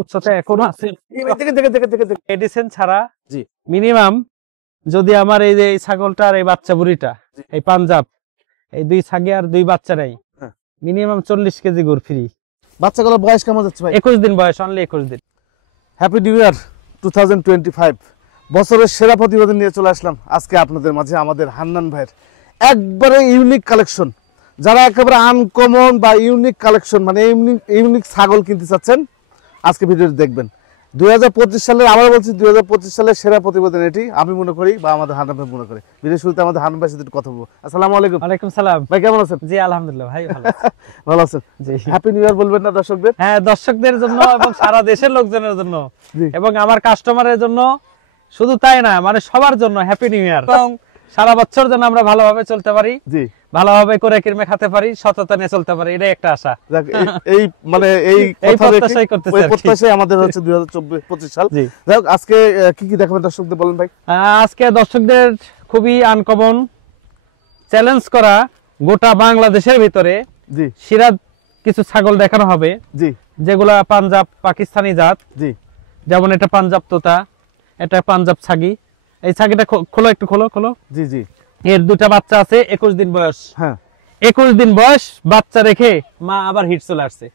উচ্চতা এখনো আছে মেডিসিন ছাড়া। জি মিনিমাম যদি আমার এই যে এই ছাগলটা আর এই বাচ্চা বুড়িটা এই পাঞ্জাব এই দুই ছাগি আর দুই বাচ্চা নাই মিনিমাম 40 কেজি গুড় ফ্রি। বাচ্চাগুলোর বয়স কেমন যাচ্ছে ভাই? 21 দিন বয়স, অনলি 21 দিন। হ্যাপি নিউ ইয়ার 2025, বছরের সেরা প্রতিবেদন নিয়ে চলে আসলাম আজকে আপনাদের মাঝে। আমাদের হান্নান ভাইয়ের একবারে ইউনিক কালেকশন, যারা একেবারে আনকমন বা ইউনিক কালেকশন মানে ইউনিক ছাগল কিনতে চাচ্ছেন আজকে ভিডিওটি দেখবেন। 2025 সালের, আবার বলছি 2025 সালের সেরা প্রতিবেদন এটি আমি মনে করি বা আমাদের হান্নান ভাই মনে করে। ভিডিও শুরুতে আমাদের হান্নান ভাইয়ের সাথে কথা বলবো। আসসালামু আলাইকুম। ওয়ালাইকুম সালাম ভাই, কেমন আছেন? জি আলহামদুলিল্লাহ ভাই ভালো আছি। ভালো আছেন? জি। হ্যাপি নিউ ইয়ার বলবেন না দর্শকদের? হ্যাঁ, দর্শকদের জন্য এবং সারা দেশের লোকজনের জন্য এবং আমার কাস্টমারের জন্য, শুধু তাই না মানে সবার জন্য হ্যাপি নিউ ইয়ার। এবং সারা বছর যেন আমরা ভালোভাবে চলতে পারি, জি ভালোভাবে করে কিরমে খেতে পারি, সততা নিয়ে চলতে পারি, এটাই একটা আশা। এই মানে এই প্রত্যাশাই করতেছি, এই প্রত্যাশাই আমাদের হচ্ছে 2025 সাল। যাই হোক, আজকে কি কি দেখাবেন দর্শকদের বলেন ভাই? আজকে দর্শকদের খুবই আনকমন চ্যালেঞ্জ করা গোটা বাংলাদেশের ভিতরে জি সিরাজ কিছু ছাগল দেখানো হবে, জি যেগুলা পাঞ্জাব পাকিস্তানি জাত। জি যেমন এটা পাঞ্জাব তোতা, এটা পাঞ্জাব ছাগি। এই ছাগিটা খোলো, একটু খোলো খোলো। জি জি, এর দুটা বাচ্চা আছে, 21 দিন বয়স। হ্যাঁ, 21 দিন বয়স বাচ্চা রেখে মা আবার হিট চলে আসছে,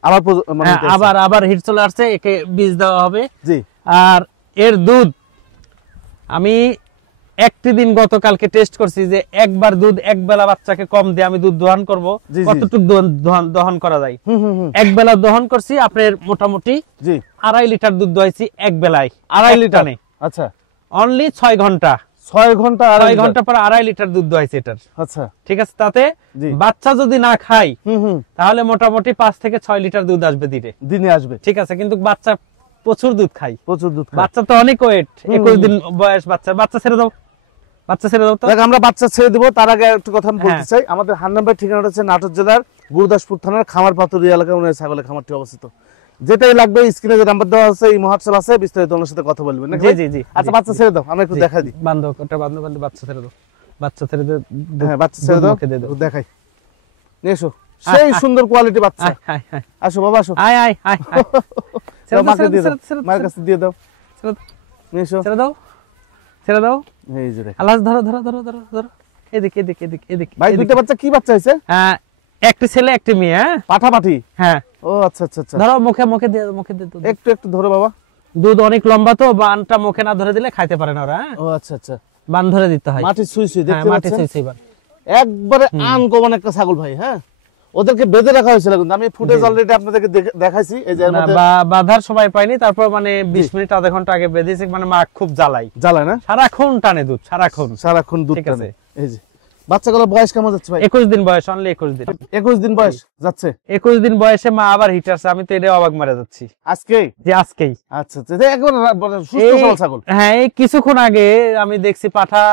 আবার হিট চলে আসছে। একে বীজ দেওয়া হবে। জি, আর এর দুধ আমি একটি দিন গতকালকে টেস্ট করছি যে একবার দুধ এক বেলা বাচ্চাকে কম দিয়ে আমি দুধ দহন করব, কতটুকু দহন করা যায়। এক বেলা দহন করছি, আপনার মোটামুটি 2.5 লিটার দুধ দোয়াইছি এক বেলায়, 2.5 লিটার। আচ্ছা, অনলি 6 ঘন্টা, 6 ঘন্টা পর 2.5 লিটার দুধ দোয়াইছি এটার। আচ্ছা ঠিক আছে, তাতে বাচ্চা যদি না খাই তাহলে মোটামুটি 5 থেকে 6 লিটার দুধ আসবে দিনে আসবে। ঠিক আছে, কিন্তু বাচ্চা প্রচুর দুধ খাই, বাচ্চা তো অনেক ওয়েট। 21 দিন বয়স বাচ্চা ছেড়ে দাও, বাচ্চা ছেড়ে দাও তো। আমরা বাচ্চা ছেড়ে দেবো, তার আগে একটু কথা বলতে চাই। আমাদের হান্নান ভাই ঠিকানাটা হচ্ছে নাটোর জেলার গুরুদাসপুর থানার খামারপাতুরি এলাকায় ওনার ছাগলের খামারটি অবস্থিত। যেটাই লাগবে স্ক্রিনে যে নাম্বার দেওয়া আছে, এই হোয়াটসঅ্যাপ আছে, বিস্তারিত ওনার সাথে কথা বলবেন। জি জি জি। আচ্ছা, বাচ্চা ছেড়ে দাও, আমরা একটু দেখাই দিই। বান্ধব ওটা বান্ধব বাচ্চা ছেড়ে দাও, বাচ্চা ছেড়ে দাও। হ্যাঁ, বাচ্চা ছেড়ে দাও, দেখাই নিয়ে এসো। সেই সুন্দর কোয়ালিটি বাচ্চা। আসো বাবা, আসো। আয় আয় আয়, মাকে দিয়ে দাও, মার কাছে দিয়ে দাও, নিয়ে এসো। ছেড়ে দাও, ছেড়ে দাও। এই যে দেখো, আল্লাহ ধরো ধরো ধরো ধরো ধরো। এদিকে এদিকে এদিকে এদিকে। ভাই, দুটো বাচ্চা কি বাচ্চা হইছে? হ্যাঁ, একটা ছেলে একটা মেয়ে। হ্যাঁ, পাঠাপাঠি। হ্যাঁ। ও আচ্ছা আচ্ছা আচ্ছা। ধরো মুখে মুখে দিয়ে, মুখে দিয়ে একটু একটু ধরো বাবা। দুধ অনেক লম্বা তো, বানটা মুখে না ধরে দিলে খাইতে পারে না ওরা। ও আচ্ছা আচ্ছা, বান ধরে দিতে হয়। মাটি সুই সুই দেখতে পাচ্ছেন? মাটি সুই সুই বান। একবারে আনকমন একটা ছাগল ভাই। হ্যাঁ, ওদেরকে বেঁধে রাখা হয়েছিল, কিন্তু আমি ফুটেজ অলরেডি আপনাদেরকে দেখাইছি। এই যে বাঁধার সময় পাইনি, তারপর মানে 20 মিনিট আধা ঘন্টা আগে বেঁধেছি। মানে মা খুব জ্বালায় না, সারাক্ষণ টানে দুধ, সারাক্ষণ দুধ টানে। এই যে বাচ্চাগুলোর বয়স কেমন যাচ্ছে ভাই? 21 দিন বয়স, অনলি 21 দিন। 21 দিন বয়স যাচ্ছে, 21 দিন বয়সে মা আবার হিট আসছে। আমি তো এটা অবাক মারা যাচ্ছি আজকেই, যে আজকেই। আচ্ছা আচ্ছা, একবার সুস্থ সবল ছাগল। হ্যাঁ, এই কিছুক্ষণ আগে আমি দেখছি পাঠা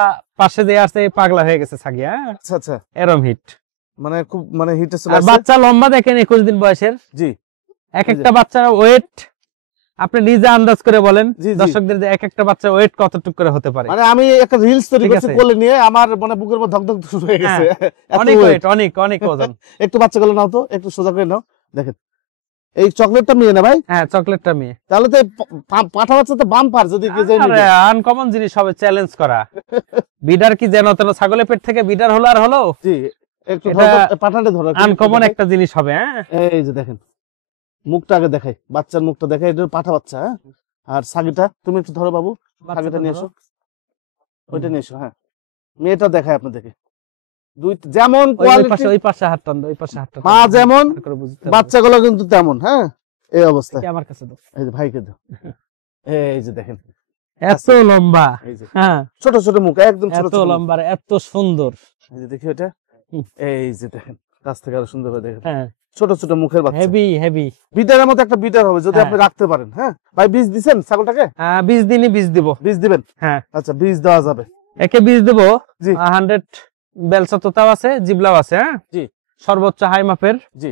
পাশে দিয়ে আসছে, পাগলা হয়ে গেছে ছাগি। হ্যাঁ আচ্ছা আচ্ছা, এরম হিট মানে খুব মানে হিটে চলে আসছে। বাচ্চা লম্বা দেখেন 21 দিন বয়সের। জি, এক একটা বাচ্চার ওয়েট আপনি নিজে আন্দাজ করে বলেন দর্শকদের যে এক একটা বাচ্চার ওয়েট কতটুকু করে হতে পারে। মানে আমি একটা রিলস তৈরি করছি কোলে নিয়ে, আমার মানে বুকের মধ্যে ধক ধক শুরু হয়ে গেছে। অনেক ওয়েট, অনেক অনেক ওজন। একটু বাচ্চাগুলো নাও তো, একটু সোজা করে নাও। দেখেন, এই চকলেটটা মেয়ে না ভাই? হ্যাঁ, চকলেটটা মেয়ে। তাহলে তো পাঠা বাচ্চা তো বাম্পার। যদি কি যে আনকমন জিনিস হবে, চ্যালেঞ্জ করা। বিডার কি যেন তেন ছাগলের পেট থেকে বিডার হলো আর হলো। জি, একটু পাঠাটা ধরো, আনকমন একটা জিনিস হবে। হ্যাঁ, এই যে দেখেন, মুখটা আগে দেখাই, বাচ্চার মুখটা দেখাই। এটা পাঠা বাচ্চা। হ্যাঁ, আর ছাগিটা তুমি একটু ধরো বাবু, ছাগিটা নিয়ে এসো, ওইটা নিয়ে এসো। হ্যাঁ, মেয়েটা দেখাই আপনাদেরকে। দুই যেমন কোয়ালিটি, ওই পাশে হাত টান দাও, ওই পাশে হাত টান। মা যেমন, বাচ্চাগুলো কিন্তু তেমন। হ্যাঁ, এই অবস্থা। আমার কাছে দাও, এই যে ভাইকে দাও। এই যে দেখেন, এত লম্বা। হ্যাঁ, ছোট ছোট মুখ, একদম ছোট ছোট, এত লম্বা, এত সুন্দর। এই যে দেখি ওটা, এই যে দেখেন, কাছ থেকে আরো সুন্দর ভাবে দেখেন। হ্যাঁ, ছোট ছোট মুখের বাচ্চা, হেভি হেভি। বিটারের মতো একটা বিটার হবে যদি আপনি রাখতে পারেন। হ্যাঁ ভাই, বীজ দিবেন ছাগলটাকে? হ্যাঁ, বীজ দিনই, বীজ দিব। বীজ দিবেন? হ্যাঁ। আচ্ছা, বীজ দেওয়া যাবে, একে বীজ দেব। 100 বেলসা তোতাও আছে, জিবলাও আছে। হ্যাঁ জি, সর্বোচ্চ হাই মাপের। জি,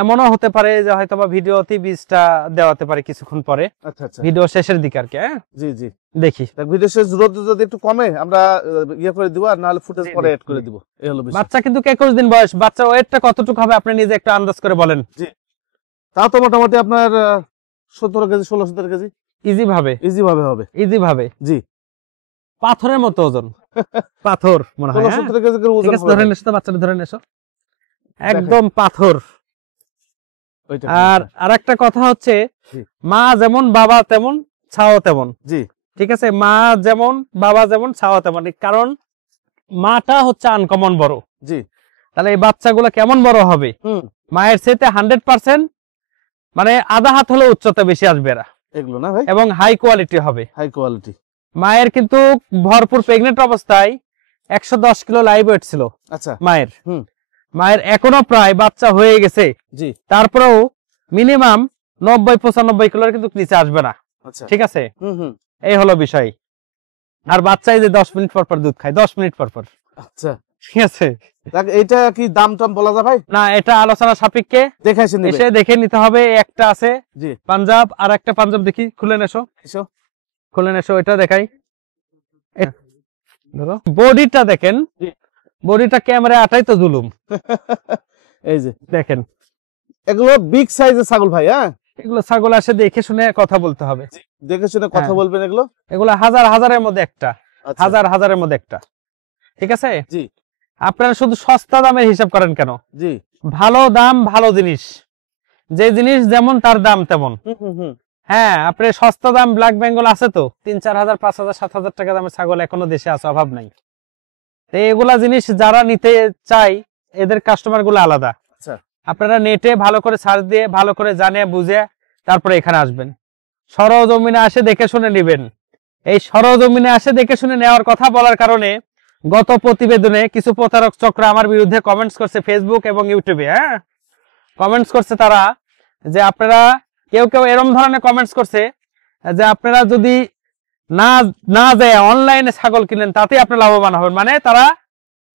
এমনও হতে পারে যে হয়তো বা ভিডিওতে বীজটা দেওয়াতে পারে কিছুক্ষণ পরে। আচ্ছা আচ্ছা, ভিডিও শেষের দিকে আর কি। হ্যাঁ জি জি, দেখি ভিডিও শেষ যদি একটু কমে আমরা ইয়ে করে দিব, আর নাহলে ফুটেজ পরে এড করে দিব। এই হলো বিষয়। বাচ্চা কিন্তু 21 দিন বয়স। বাচ্চা ওয়েটটা কতটুকু হবে আপনি নিজে একটু আন্দাজ করে বলেন। জি, তা তো মোটামুটি আপনার 17 কেজি 16-17 কেজি ইজি ভাবে ইজি ভাবে জি পাথরের মতো ওজন পাথর মনে হয় 16-17 কেজি করে ওজন ধরে নেছো বাচ্চাটা ধরে নেছো একদম পাথর আর আরেকটা কথা হচ্ছে মা যেমন বাবা তেমন ছাও তেমন জি ঠিক আছে মা যেমন বাবা যেমন ছাও তেমন কারণ মাটা হচ্ছে আনকমন বড় জি তাহলে এই বাচ্চাগুলো কেমন বড় হবে মায়ের চাইতে 100% মানে আধা হাত হলে উচ্চতা বেশি আসবে এরা এগুলো না ভাই এবং হাই কোয়ালিটি হবে হাই কোয়ালিটি মায়ের কিন্তু ভরপুর প্রেগনেন্ট অবস্থায় 110 কিলো লাইভ ওয়েট ছিল আচ্ছা মায়ের এখনো প্রায় বাচ্চা হয়ে গেছে জি তারপরেও মিনিমাম 90-95 কিলোর কিন্তু নিচে আসবে না আচ্ছা ঠিক আছে এই হলো বিষয় আর বাচ্চাই যে 10 মিনিট পর পর দুধ খায় 10 মিনিট পর পর আচ্ছা ঠিক আছে এটা কি দাম টাম বলা যায় ভাই না এটা আলোচনা সাপেক্ষে দেখাইছেন এসে দেখে নিতে হবে একটা আছে জি পাঞ্জাব আর একটা পাঞ্জাব দেখি খুলে নেছো এটা দেখাই ধরো বডিটা দেখেন বডিটা ক্যামেরায় আটাই তো জুলুম এই যে দেখেন এগুলো বিগ সাইজের ছাগল ভাই হ্যাঁ এগুলো ছাগল আসে দেখে শুনে কথা বলতে হবে দেখে শুনে কথা বলবেন এগুলো হাজারের মধ্যে একটা হাজারের মধ্যে একটা ঠিক আছে জি আপনারা শুধু সস্তা দামের হিসাব করেন কেন জি ভালো দাম ভালো জিনিস যে জিনিস যেমন তার দাম তেমন হ্যাঁ আপনি সস্তা দাম ব্ল্যাক বেঙ্গল আছে তো 3-4 হাজার 5 হাজার 7 হাজার টাকা দামের ছাগল এখনো দেশে আছে অভাব নাই তো এগুলা জিনিস যারা নিতে চাই এদের কাস্টমার গুলো আলাদা আপনারা নেটে ভালো করে সার্চ দিয়ে ভালো করে জানে বুঝে তারপরে এখানে আসবেন সরজমিনে আসে দেখে শুনে নেবেন এই সরজমিনে আসে দেখে শুনে নেওয়ার কথা বলার কারণে গত প্রতিবেদনে কিছু প্রতারক চক্র আমার বিরুদ্ধে কমেন্টস করছে ফেসবুক এবং ইউটিউবে হ্যাঁ কমেন্টস করছে তারা যে আপনারা কেউ এরকম ধরনের কমেন্টস করছে যে আপনারা যদি না যায় অনলাইনে ছাগল কিনেন তাতে আপনি লাভবান হবেন মানে তারা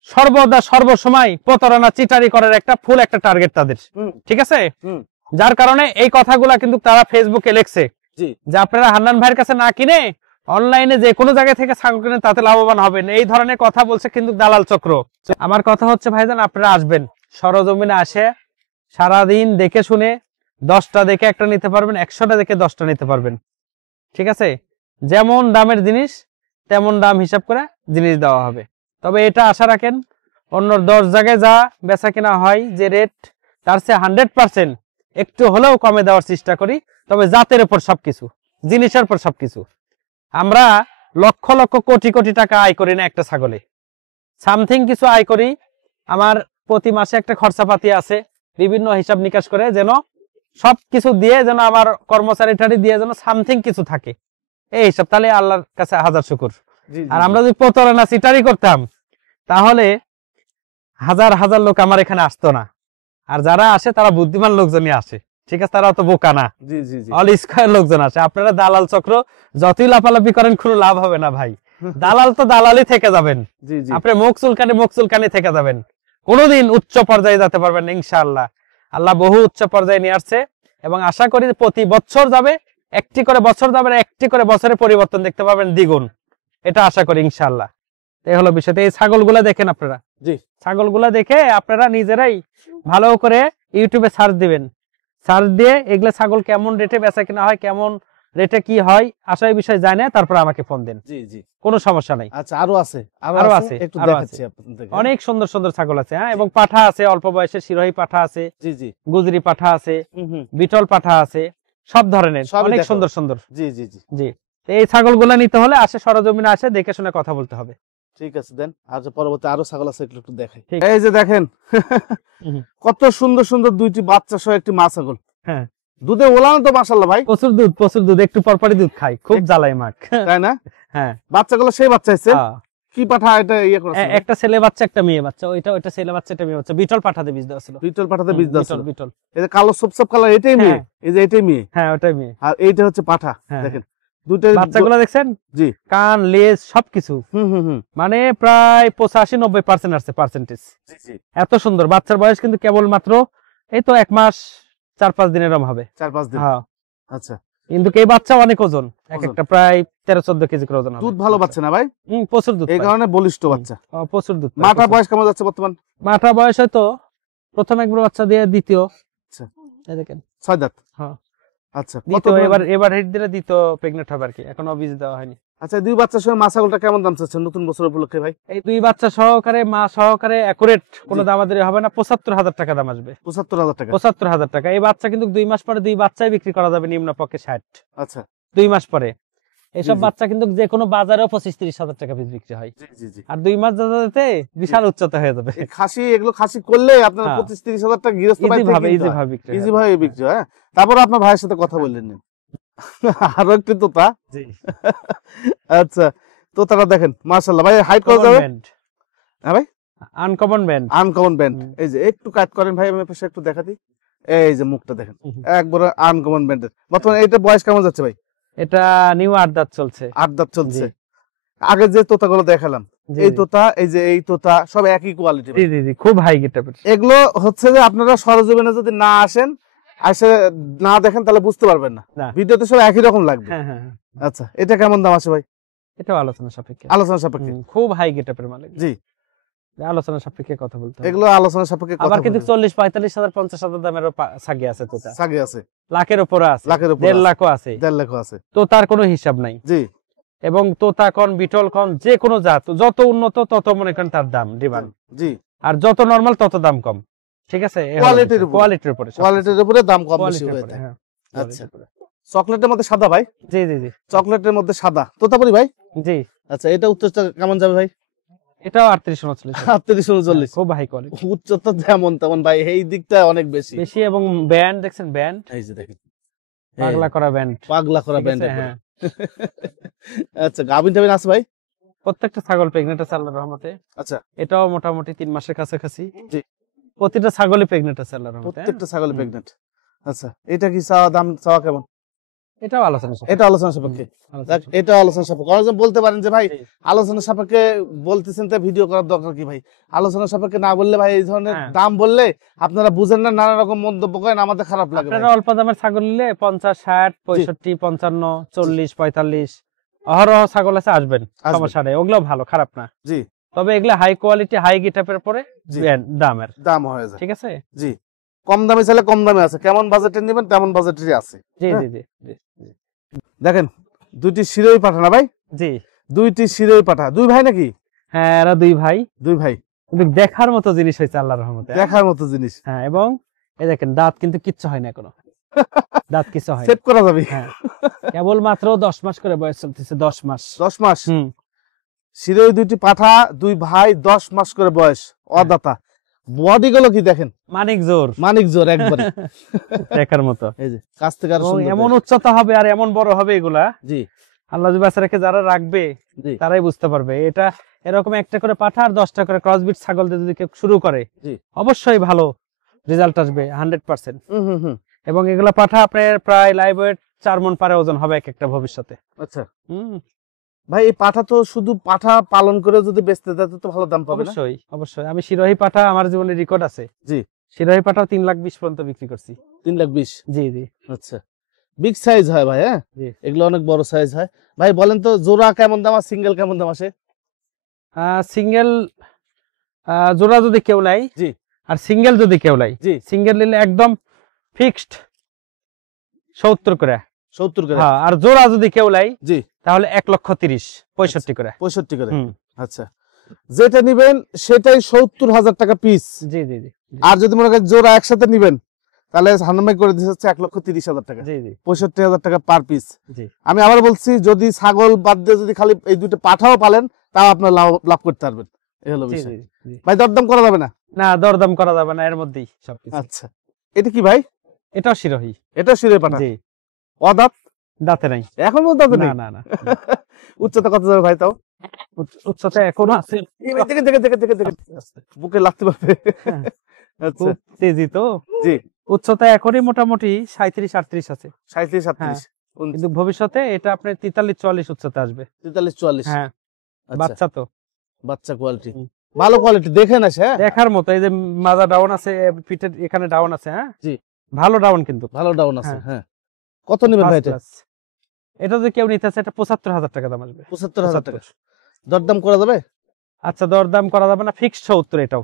সর্বদা সর্বসময় প্রতারণা চিটারি করার একটা ফুল একটা টার্গেট তাদের ঠিক আছে যার কারণে এই কথাগুলা কিন্তু তারা ফেসবুকে লেখছে যে আপনারা হান্নান ভাইয়ের কাছে না কিনে অনলাইনে যে কোনো জায়গা থেকে ছাগল কিনেন তাতে লাভবান হবেন এই ধরনের কথা বলছে কিন্তু দালাল চক্র আমার কথা হচ্ছে ভাইজান আপনারা আসবেন সরজমিনে আসে সারাদিন দেখে শুনে 10টা দেখে একটা নিতে পারবেন 100টা দেখে 10টা নিতে পারবেন ঠিক আছে যেমন দামের জিনিস তেমন দাম হিসাব করে জিনিস দেওয়া হবে তবে এটা আশা রাখেন অন্য 10 জায়গায় যা বেচা কিনা হয় যে রেট তার চেয়ে 100% একটু হলেও কমে দেওয়ার চেষ্টা করি তবে জাতের উপর সবকিছু জিনিসের উপর সবকিছু আমরা লক্ষ লক্ষ কোটি কোটি টাকা আয় করি না একটা ছাগলে সামথিং কিছু আয় করি আমার প্রতি মাসে একটা খরচাপাতি আছে বিভিন্ন হিসাব নিকাশ করে যেন সবকিছু দিয়ে যেন আমার কর্মচারী দিয়ে যেন সামথিং কিছু থাকে এই হিসাব তাহলে আল্লাহর কাছে হাজার শুকর আর আমরা যদি প্রতারণা চিটারি করতাম তাহলে হাজার হাজার লোক আমার এখানে আসতো না আর যারা আসে তারা বুদ্ধিমান লোকজনই আসে ঠিক আছে তারা তো বোকা না অল স্কয়ার লোকজন আসে আপনারা দালাল চক্র যতই লাফালাফি করেন কোনো লাভ হবে না ভাই দালাল তো দালালই থেকে যাবেন আপনি মুখ চুলকানি থেকে যাবেন কোনোদিন উচ্চ পর্যায়ে যেতে পারবেন ইনশাআল্লাহ আল্লাহ বহু উচ্চ পর্যায়ে নিয়ে আসছে এবং আশা করি প্রতি বছর যাবে একটি করে বছর যাবে একটি করে বছরে পরিবর্তন দেখতে পাবেন দ্বিগুণ এটা আশা করি ইনশাআল্লাহ এই হলো বিষয় এই ছাগলগুলা দেখেন আপনারা ছাগলগুলা দেখে আপনারা নিজেরাই ভালো করে ইউটিউবে সার্চ দিবেন সার্চ দিয়ে এগুলা ছাগল কেমন রেটে বেচা কিনা হয় কেমন রেটে কি হয় আসা এই বিষয় জানে তারপর আমাকে ফোন দেন কোনো সমস্যা নাই আচ্ছা আরো আছে একটু দেখাচ্ছি আপনাদের অনেক সুন্দর সুন্দর ছাগল আছে হ্যাঁ এবং পাঠা আছে অল্প বয়সে সিরোহী পাঠা আছে গুজরি পাঠা আছে বিটল পাঠা আছে সব ধরনের অনেক সুন্দর সুন্দর জি এই ছাগলগুলা নিতে হলে আসে সরজমিনে আসে দেখে শুনে কথা বলতে হবে ঠিক আছে দেন আর পরবর্তী আরো ছাগল আছে একটু দেখাই এই যে দেখেন কত সুন্দর সুন্দর দুইটি বাচ্চা সহ একটি মা ছাগল হ্যাঁ দুধে ওলানো তো মাশাআল্লাহ ভাই প্রচুর দুধ একটু পরপরই দুধ খাই খুব জ্বালাই মাখ তাই না হ্যাঁ বাচ্চাগুলো সেই বাচ্চা হইছে কি পাঠা এটা ইয়ে করেছে একটা ছেলে বাচ্চা একটা মেয়ে বাচ্চা ওইটা ছেলে বাচ্চা একটা মেয়ে বাচ্চা বিটল পাঠাতে বীজ দেওয়া ছিল বিটল পাঠাতে বীজ দেওয়া ছিল বিটল এই যে কালো সবসব কালার এটাই মেয়ে এই যে এটাই মেয়ে হ্যাঁ ওটাই মেয়ে আর এইটা হচ্ছে পাঠা দেখেন দুটো বাচ্চাগুলো দেখছেন জি কান লেজ সবকিছু মানে প্রায় 85-90% আসছে পার্সেন্টেজ এত সুন্দর বাচ্চার বয়স কিন্তু কেবল মাত্র এই তো 1 মাস 4-5 দিন এরকম হবে 4-5 দিন হ্যাঁ আচ্ছা কিন্তু এই বাচ্চা অনেক ওজন একটা প্রায় 13-14 কেজি করে ওজন হবে দুধ ভালো পাচ্ছে না ভাই প্রচুর দুধ এই কারণে বলিষ্ঠ বাচ্চা প্রচুর দুধ মাটার বয়স কেমন যাচ্ছে বর্তমান মাটার বয়স হয়তো প্রথম একবার বাচ্চা দিয়ে দ্বিতীয় আচ্ছা এই দেখেন 6 দাঁত হ্যাঁ আচ্ছা দ্বিতীয় এবার হিট দিলে দ্বিতীয় প্রেগনেন্ট হবে আর কি, এখনো বীজ দেওয়া হয়নি। আচ্ছা দুই বাচ্চার সঙ্গে মা ছাগলটা কেমন দাম চাচ্ছেন নতুন বছর উপলক্ষে ভাই? এই দুই বাচ্চা সহকারে মা সহকারে একুরেট কোনো দামাদারি হবে না, ৭৫,০০০ টাকা দাম আসবে। ৭৫,০০০ টাকা। ৭৫,০০০ টাকা। এই বাচ্চা কিন্তু 2 মাস পরে দুই বাচ্চাই বিক্রি করা যাবে নিম্ন পক্ষে 60। আচ্ছা 2 মাস পরে এইসব জি, জি। বাচ্চা কিন্তু যে কোনো বাজারেও 25-30,০০০ টাকা পিস বিক্রি হয়। জি জি জি। আর 2 মাস যাতে বিশাল উচ্চতা হয়ে যাবে। এই খাসি এগুলো খাসি করলে আপনার হ্যাঁ। 25-30,০০০ টাকা গৃহস্থ বাড়ি ইজি থেকে ভাবে কিনতে হয়। বিক্রি ইজি হয়। ভাবে বিক্রি হয়, হ্যাঁ। তারপর আপনার ভাইয়ের সাথে কথা বললেন নিন। আরো একটু তোতা। আচ্ছা তোতাটা দেখেন মাশাআল্লাহ ভাই, হাইট কত যাবে? হ্যাঁ ভাই আনকমন ব্যান্ড। Uncommon band. এই যে একটু কাট করেন ভাই, আমি পাশে একটু দেখাতি। এই যে মুখটা দেখেন একবার আনকমন ব্যান্ডের। বর্তমানে এটা বয়স কেমন যাচ্ছে ভাই? এটা নিউ 8 দাঁত চলছে। 8 দাঁত চলছে। আগে যে তোতাগুলো দেখালাম, এই তোতা এই যে এই তোতা সব একই কোয়ালিটি। জি জি জি, খুব হাই গেটআপের। এগুলো হচ্ছে যে আপনারা সরজমিনে যদি না আসেন, আসে না দেখেন তাহলে বুঝতে পারবেন না, ভিডিওতে সব একই রকম লাগবে। হ্যাঁ হ্যাঁ। আচ্ছা এটা কেমন দাম আছে ভাই? এটাও আলোচনা সাপেক্ষে। আলোচনা সাপেক্ষে। খুব হাই গেটআপের মালিক। জি আলোচনা সাপেক্ষে কথা বলতে হবে। এগুলো আলোচনা সাপেক্ষে কথা আবার কিন্তু বলবেন। 40-45,000 50,000 দামেরও ছাগি আছে তোতা। ছাগি আছে লাখের উপরে আছে, লাখের উপরে 1.5 লাখও আছে। 1.5 লাখ আছে। তো তার কোনো হিসাব নাই। জি এবং তোতা কোন বিটল কোন যে কোনো জাত যত উন্নত তত মনে করেন তার দাম ডিমান্ড। জি আর যত নরমাল তত দাম কম। ঠিক আছে, কোয়ালিটির উপরে কোয়ালিটির উপরে দাম কম বেশি হয়ে থাকে। হ্যাঁ। আচ্ছা চকলেটের মধ্যে সাদা ভাই? জি জি জি চকলেটের মধ্যে সাদা তোতাপুরি ভাই? জি। আচ্ছা এটা উচ্চতা কেমন যাবে ভাই? এটাও 38-39। 38-39। খুব হাই কোয়ালিটি। উচ্চতা যেমন তেমন ভাই, এই দিকটা অনেক বেশি বেশি এবং ব্যান্ড দেখছেন, ব্যান্ড এই যে দেখেন পাগলা করা ব্যান্ড। পাগলা করা ব্যান্ড। হ্যাঁ। আচ্ছা গাবিন টাবিন আছে ভাই? প্রত্যেকটা ছাগল প্রেগনেন্ট আছে আল্লাহর রহমতে। আচ্ছা এটাও মোটামুটি 3 মাসের কাছাকাছি। জি প্রতিটা ছাগলই প্রেগনেন্ট আছে আল্লাহর রহমতে। প্রত্যেকটা ছাগল প্রেগন্যান্ট। আচ্ছা এটা কি চাওয়া দাম চাওয়া কেমন? এটাও আলোচনা সাপেক্ষে। এটা আলোচনা সাপেক্ষে। এটা আলোচনা সাপেক্ষে। অনেকজন বলতে পারেন যে ভাই আলোচনা সাপেক্ষে বলতেছেন তো ভিডিও করার দরকার কি ভাই? আলোচনা সাপেক্ষে না বললে ভাই এই ধরনের দাম বললে আপনারা বুঝেন না, নানা রকম মন্তব্য করেন, আমাদের খারাপ লাগে। আপনারা অল্প দামের ছাগল নিলে 50, 60, 65, 55, 40, 45 অহরহ ছাগল আছে, আসবেন, সমস্যা নেই। ওগুলো ভালো, খারাপ না। জি তবে এগুলা হাই কোয়ালিটি হাই গেটআপের পরে দামের দাম হয়ে যায়। ঠিক আছে। জি কম দামে চাইলে কম দামে আছে, কেমন বাজেটের নেবেন তেমন বাজেটেরই আছে। জি জি জি জি। দেখেন দুইটি শিরোই পাঠা না ভাই? জি দুইটি শিরোই পাঠা। দুই ভাই নাকি? হ্যাঁ এরা দুই ভাই। দুই ভাই কিন্তু দেখার মতো জিনিস হয়েছে আল্লাহর রহমতে। দেখার মতো জিনিস। হ্যাঁ এবং এই দেখেন দাঁত কিন্তু কিচ্ছু হয় না এখনো, দাঁত কিছু হয় সেট করা যাবে। হ্যাঁ কেবল মাত্র 10 মাস করে বয়স চলতেছে। 10 মাস। 10 মাস। শিরোই দুইটি পাঠা, দুই ভাই, 10 মাস করে বয়স, অদাতা। বডি গুলো কি দেখেন, মানিক জোর, মানিক জোর একবারে দেখার মতো। এই যে কাছ থেকে আরো সুন্দর এমন উচ্চতা হবে আর এমন বড় হবে এগুলা। জি আল্লাহ বাচ্চারাকে যারা রাখবে তারাই বুঝতে পারবে। এটা এরকম একটা করে পাঠা আর 10টা করে ক্রসবিট ছাগল দিয়ে যদি কেউ শুরু করে অবশ্যই ভালো রেজাল্ট আসবে 100%। এবং এগুলা পাঠা আপনার প্রায় লাইভ ওয়েট 4 মণ পারে ওজন হবে এক একটা ভবিষ্যতে। আচ্ছা ভাই এই পাঠা তো শুধু পাঠা পালন করে যদি বেচতে দেয় তো ভালো দাম পাবে না? অবশ্যই অবশ্যই। আমি শিরোহী পাঠা আমার জীবনে রেকর্ড আছে। জি শিরোহী পাঠাও 3,20,000 পর্যন্ত বিক্রি করছি। 3,20,000? জি জি। আচ্ছা বিগ সাইজ হয় ভাই? হ্যাঁ এগুলো অনেক বড় সাইজ হয় ভাই। বলেন তো জোড়া কেমন দাম আর সিঙ্গেল কেমন দাম আসে? সিঙ্গেল জোড়া যদি কেউ নাই জি আর সিঙ্গেল যদি কেউ নাই, জি সিঙ্গেল নিলে একদম ফিক্সড 70 করে। 70 করে? হ্যাঁ। আর জোড়া যদি কেউ নাই জি তাহলে 1,30,000 65 করে। 65 করে। আচ্ছা যেটা নিবেন সেটাই 70,000 টাকা পিস। জি জি জি। আর যদি মনে করেন জোড়া একসাথে নিবেন তাহলে হান্নামাই করে দিচ্ছে 1,30,000 টাকা। জি জি 65,000 টাকা পার পিস। জি। আমি আবার বলছি যদি ছাগল বাদ দিয়ে যদি খালি এই দুটো পাঠাও পালেন তাও আপনার লাভ করতে পারবেন। এই হলো বিষয় ভাই। দরদাম করা যাবে না? না দরদাম করা যাবে না, এর মধ্যেই সবকিছু। আচ্ছা এটা কি ভাই? এটাও শিরোহী। এটা শিরোই পাঠা? জি। অদাঁত? দাঁতে নাই এখন দাঁতে নেই? না না। উচ্চতা কত যাবে ভাই? তাও উচ্চতা এখনো আছে। বুকে লাগতে পারবে। আচ্ছা তেজি তো। জি উচ্চতা এখনই মোটামুটি 37-38 আছে। 37-38। কিন্তু ভবিষ্যতে এটা আপনার 43-44 উচ্চতা আসবে। 43-44? হ্যাঁ বাচ্চা তো। বাচ্চা কোয়ালিটি ভালো কোয়ালিটি দেখেন আছে। হ্যাঁ দেখার মতো। এই যে মাজা ডাউন আছে, পিঠের এখানে ডাউন আছে। হ্যাঁ জি ভালো ডাউন, কিন্তু ভালো ডাউন আছে। হ্যাঁ কত নেবেন ভাই এটা? এটা যদি কেউ নিতে চায় এটা 75,000 টাকা দাম আসবে। 75,000 টাকা। দরদাম করা যাবে? আচ্ছা দরদাম করা যাবে না, ফিক্সড 70। এটাও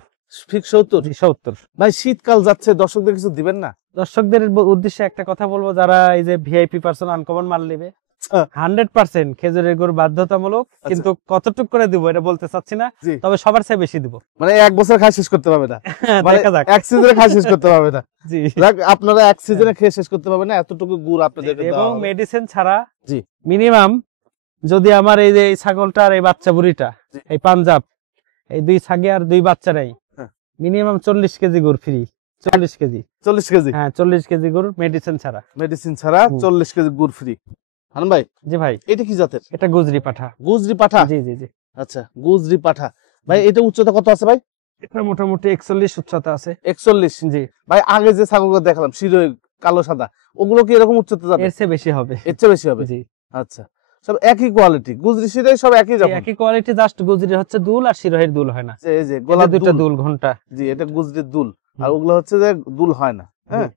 ফিক্স 70। জি 70। ভাই শীতকাল যাচ্ছে, দর্শকদের কিছু দিবেন না? দর্শকদের উদ্দেশ্যে একটা কথা বলবো, যারা এই যে ভিআইপি পার্সন আনকমন মাল নেবে 100% খেজুরের গুড় বাধ্যতামূলক, কিন্তু কতটুক করে দিব এটা বলতে চাচ্ছি না, তবে সবার চেয়ে বেশি দিব। মানে এক বছর খাই শেষ করতে পারবে না, দেখা যাক, এক সিজনে খাই শেষ করতে পারবে না। জি আপনারা এক সিজনে খেয়ে শেষ করতে পারবে না, এতটুকু গুড় আপনাদেরকে দেওয়া এবং হবে। মেডিসিন ছাড়া জি মিনিমাম, যদি আমার এই যে এই ছাগলটা আর এই বাচ্চা বুড়িটা, এই পাঞ্জাব, এই 2 ছাগি আর 2 বাচ্চারাই মিনিমাম 40 কেজি গুড় ফ্রি। 40 কেজি 40 কেজি, হ্যাঁ 40 কেজি গুড় মেডিসিন ছাড়া, মেডিসিন ছাড়া 40 কেজি গুড় ফ্রি। হানান ভাই, জি ভাই, এটা কি জাতের? এটা গুজরি পাঠা। গুজরি পাঠা? জি জি জি। আচ্ছা, গুজরি পাঠা। ভাই এটা উচ্চতা কত আছে ভাই? এটা মোটামুটি 41 উচ্চতা আছে। 41? জি ভাই আগে যে ছাগলগুলো দেখালাম শিরোই কালো সাদা, ওগুলো কি এরকম উচ্চতা যাবে? এর চেয়ে বেশি হবে। এর চেয়ে বেশি হবে? জি। আচ্ছা, সব একই কোয়ালিটি, গুজরি শিরোই সব একই রকম? একই কোয়ালিটি, জাস্ট গুজরি হচ্ছে দুল আর শিরোহের দুল হয় না। এই যে গলা দুটো দুল ঘন্টা। জি, এটা গুজরির দুল, আর ওগুলো হচ্ছে যে দুল হয় না। হ্যাঁ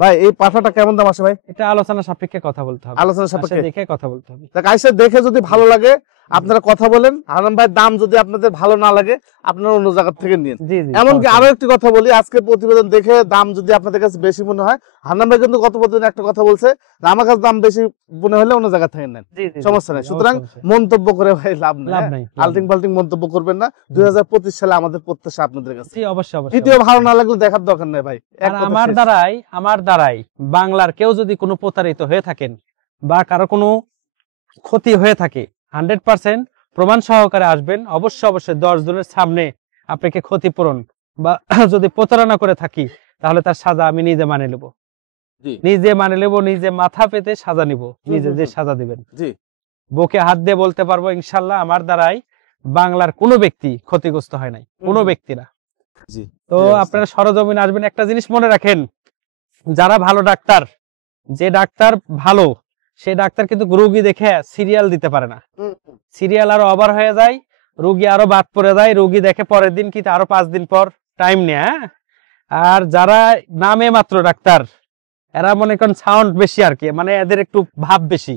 ভাই, এই পাঠাটা কেমন দাম আছে ভাই? এটা আলোচনা সাপেক্ষে কথা বলতে হবে, আলোচনা সাপেক্ষে দেখে কথা বলতে হবে। আইসা দেখে যদি ভালো লাগে আপনারা কথা বলেন। হানান ভাই দাম যদি আপনাদের ভালো না লাগে আপনারা অন্য জায়গা থেকে নিন। জি জি। এমনকি আরো একটি কথা বলি, আজকে প্রতিবেদন দেখে দাম যদি আপনাদের কাছে বেশি মনে হয়, হানান ভাই কিন্তু গত প্রতিদিন একটা কথা বলছে যে আমার কাছে দাম বেশি মনে হলে অন্য জায়গা থেকে নেন, সমস্যা নাই। সুতরাং মন্তব্য করে ভাই লাভ নাই, আলটিং পাল্টিং মন্তব্য করবেন না। 2025 সালে আমাদের প্রত্যাশা আপনাদের কাছে। জি অবশ্যই অবশ্যই। ভিডিও ভালো না লাগলে দেখার দরকার নাই ভাই। আর আমার দ্বারাই বাংলার কেউ যদি কোনো প্রতারিত হয়ে থাকেন বা কারো কোনো ক্ষতি হয়ে থাকে, 100% প্রমাণ সহকারে আসবেন। অবশ্যই 10 জনের সামনে আপনাকে ক্ষতিপূরণ বা যদি প্রতারণা করে থাকি, তাহলে তার সাজা আমি নিজে মানে নেব, নিজে মাথা পেতে সাজা নিব, নিজে যে সাজা দিবেন। বুকে হাত দিয়ে বলতে পারবো ইনশাল্লাহ আমার দ্বারাই বাংলার কোনো ব্যক্তি ক্ষতিগ্রস্ত হয় নাই, কোনো ব্যক্তি না। তো আপনারা সরজমিনে আসবেন। একটা জিনিস মনে রাখেন, যারা ভালো ডাক্তার, যে ডাক্তার ভালো, সে ডাক্তার কিন্তু রোগী দেখে সিরিয়াল দিতে পারে না। সিরিয়াল আরো ওভার হয়ে যায়, রোগী আরো বাদ পড়ে যায়, রোগী দেখে পরের দিন কি আরো 5 দিন পর, টাইম নেয়। আর যারা নামে মাত্র ডাক্তার, এরা মনে করেন সাউন্ড বেশি আর কি, মানে এদের একটু ভাব বেশি।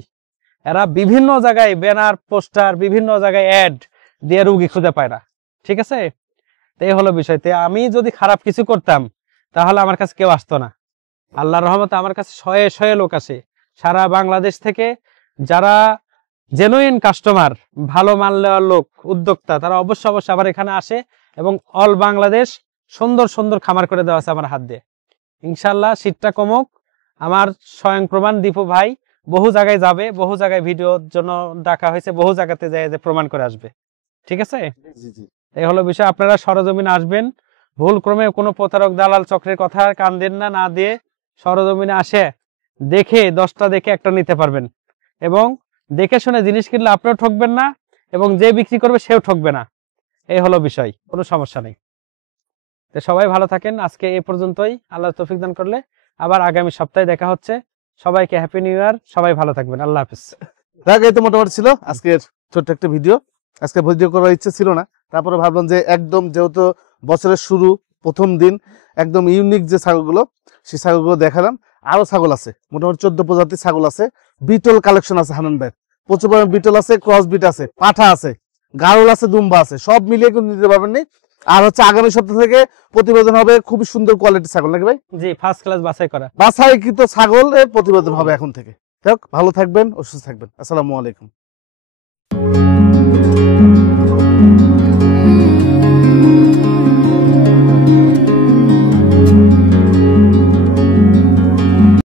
এরা বিভিন্ন জায়গায় ব্যানার পোস্টার, বিভিন্ন জায়গায় অ্যাড দিয়ে রোগী খুঁজে পায় না। ঠিক আছে, এই হলো বিষয়। আমি যদি খারাপ কিছু করতাম তাহলে আমার কাছে কেউ আসতো না। আল্লাহর রহমতে আমার কাছে শয়ে লোক আসে সারা বাংলাদেশ থেকে, যারা জেনুইন কাস্টমার, ভালো মাল নেওয়ার লোক, উদ্যোক্তা, তারা অবশ্যই আবার এখানে আসে এবং অল বাংলাদেশ সুন্দর খামার করে দেওয়া আছে আমার হাত দিয়ে। ইনশাল্লাহ শীতটা কমুক, আমার স্বয়ং প্রমাণ দীপু ভাই বহু জায়গায় যাবে, বহু জায়গায় ভিডিওর জন্য ডাকা হয়েছে, বহু জায়গাতে যায় যে প্রমাণ করে আসবে। ঠিক আছে, এই হলো বিষয়। আপনারা সরজমিনে আসবেন, ভুল ক্রমে কোনো প্রতারক দালাল চক্রের কথা কান দেন না, না দিয়ে সরজমিনে আসে দেখে 10টা দেখে একটা নিতে পারবেন, এবং দেখে শুনে জিনিস কিনলে আপনিও ঠকবেন না এবং যে বিক্রি করবে সেও ঠকবে না। এই হলো বিষয়, কোনো সমস্যা নেই। তো সবাই ভালো থাকেন, আজকে এই পর্যন্তই। আল্লাহ তৌফিক দান করলে আবার আগামী সপ্তাহে দেখা হচ্ছে। সবাইকে হ্যাপি নিউ ইয়ার, সবাই ভালো থাকবেন, আল্লাহ হাফেজ। এই তো মোটামুটি ছিল আজকের ছোট্ট একটা ভিডিও। আজকে ভিডিও করার ইচ্ছে ছিল না, তারপরে ভাবলাম যে একদম যেহেতু বছরের শুরু, প্রথম দিন, একদম ইউনিক যে ছাগলগুলো, সেই ছাগলগুলো দেখালাম। আরো ছাগল আছে, মোটামুটি 14 প্রজাতির ছাগল আছে। বিটল কালেকশন আছে হানান ভাই, প্রচুর পরিমাণে বিটল আছে, ক্রস বিট আছে, পাঠা আছে, গারল আছে, দুম্বা আছে, সব মিলিয়ে কিন্তু নিতে পারবেন। আর হচ্ছে আগামী সপ্তাহ থেকে প্রতিবেদন হবে খুবই সুন্দর কোয়ালিটির ছাগল, নাকি ভাই? জি, ফার্স্ট ক্লাস বাছাইকৃত ছাগলের প্রতিবেদন হবে এখন থেকে। ভালো থাকবেন, সুস্থ থাকবেন। আসসালামু আলাইকুম।